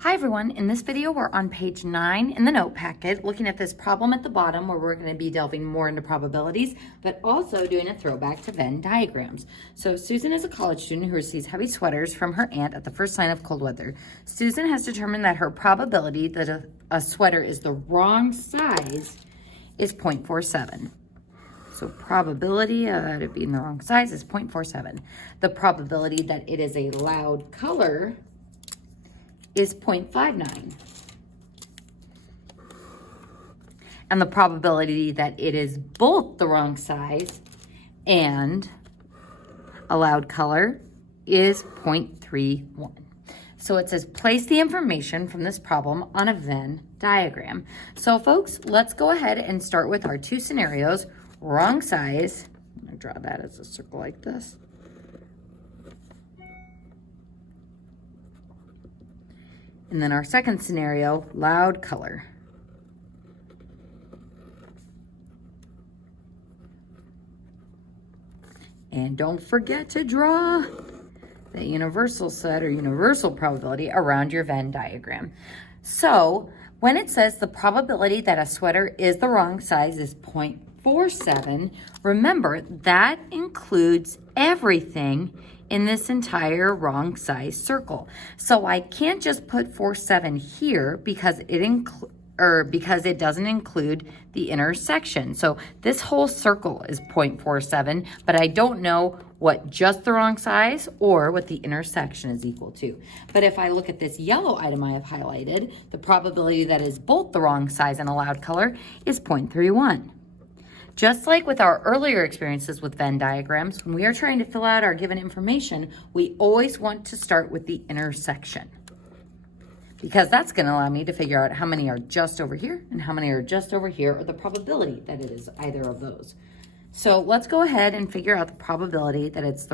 Hi everyone, in this video we're on page 9 in the note packet looking at this problem at the bottom where we're going to be delving more into probabilities but also doing a throwback to Venn diagrams. So Susan is a college student who receives heavy sweaters from her aunt at the first sign of cold weather. Susan has determined that her probability that a sweater is the wrong size is 0.47. So probability that it being the wrong size is 0.47. The probability that it is a loud color is 0.59. And the probability that it is both the wrong size and a loud color is 0.31. So it says place the information from this problem on a Venn diagram. So folks, let's go ahead and start with our two scenarios. Wrong size, I'm gonna draw that as a circle like this. And then our second scenario, loud color. And don't forget to draw the universal set or universal probability around your Venn diagram. So when it says the probability that a sweater is the wrong size is 0.47, remember that includes everything in this entire wrong size circle. So I can't just put 47 here because it doesn't include the intersection. So this whole circle is 0.47, but I don't know what just the wrong size or what the intersection is equal to. But if I look at this yellow item I have highlighted, the probability that is both the wrong size and a loud color is 0.31. Just like with our earlier experiences with Venn diagrams, when we are trying to fill out our given information, we always want to start with the intersection, because that's going to allow me to figure out how many are just over here and how many are just over here, or the probability that it is either of those. So let's go ahead and figure out the probability that it's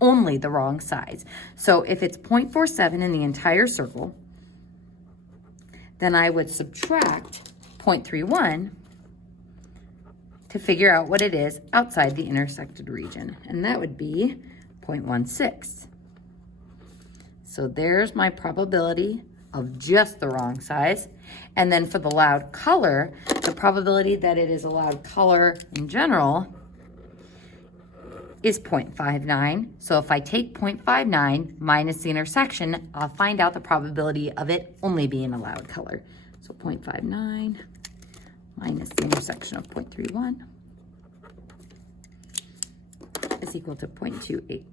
only the wrong size. So if it's 0.47 in the entire circle, then I would subtract 0.31 to figure out what it is outside the intersected region, and that would be 0.16. So there's my probability of just the wrong size. And then for the loud color, the probability that it is a loud color in general is 0.59. So if I take 0.59 minus the intersection, I'll find out the probability of it only being a loud color. So 0.59 minus the intersection of 0.31 is equal to 0.28.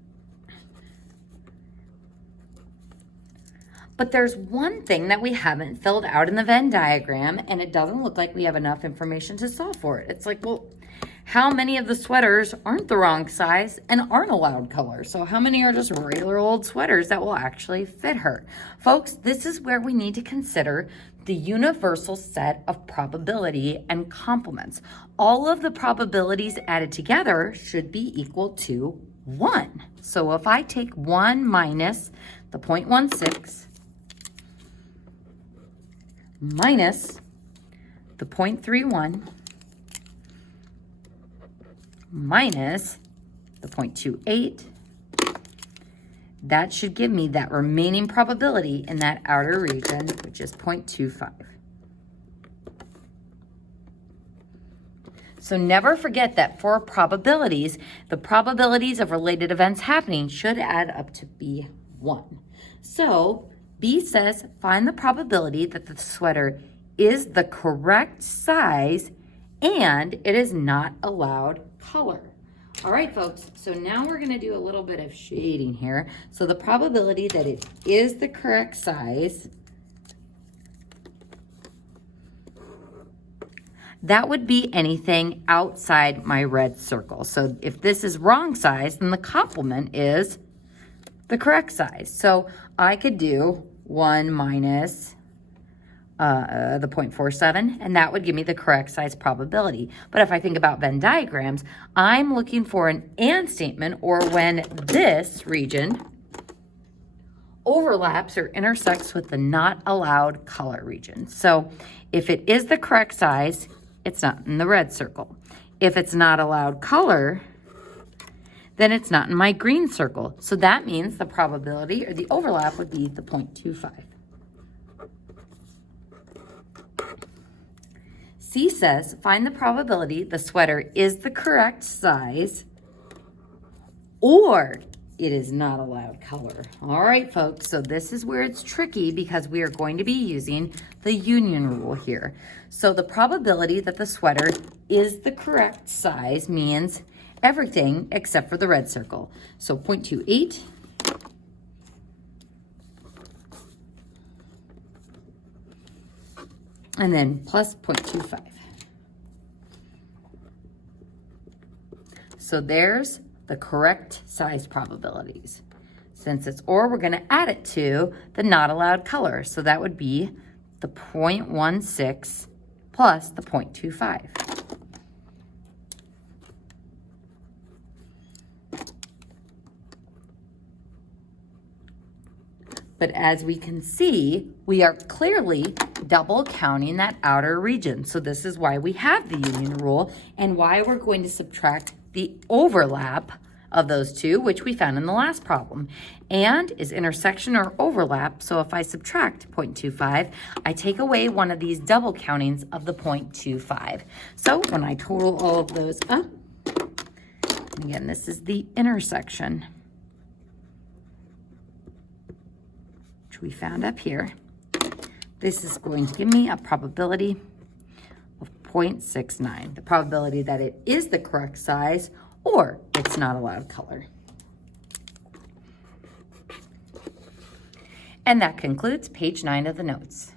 But there's one thing that we haven't filled out in the Venn diagram, and it doesn't look like we have enough information to solve for it. It's like, well, how many of the sweaters aren't the wrong size and aren't a loud color? So how many are just regular old sweaters that will actually fit her? Folks, this is where we need to consider the universal set of probability and complements. All of the probabilities added together should be equal to 1. So if I take 1 minus the 0.16 minus the 0.31 minus the 0.28, that should give me that remaining probability in that outer region, which is 0.25. So never forget that for probabilities, the probabilities of related events happening should add up to be 1. So B says, find the probability that the sweater is the correct size and it is not a loud color. All right, folks, so now we're going to do a little bit of shading here. So the probability that it is the correct size, that would be anything outside my red circle. So if this is wrong size, then the complement is the correct size. So I could do 1 minus the 0.47, and that would give me the correct size probability. But if I think about Venn diagrams, I'm looking for an and statement, or when this region overlaps or intersects with the not allowed color region. So if it is the correct size, it's not in the red circle. If it's not allowed color, then it's not in my green circle. So that means the probability or the overlap would be the 0.25. C says, find the probability the sweater is the correct size or it is not a loud color. All right, folks, so this is where it's tricky because we are going to be using the union rule here. So the probability that the sweater is the correct size means everything except for the red circle. So 0.28. And then plus 0.25. So there's the correct size probabilities. Since it's or, we're going to add it to the not allowed color. So that would be the 0.16 plus the 0.25. But as we can see, we are clearly double counting that outer region. So this is why we have the union rule and why we're going to subtract the overlap of those two, which we found in the last problem. And is intersection or overlap. So if I subtract 0.25, I take away one of these double countings of the 0.25. So when I total all of those up, again, this is the intersection, which we found up here. This is going to give me a probability of 0.69, the probability that it is the correct size or it's not a loud color. And that concludes page 9 of the notes.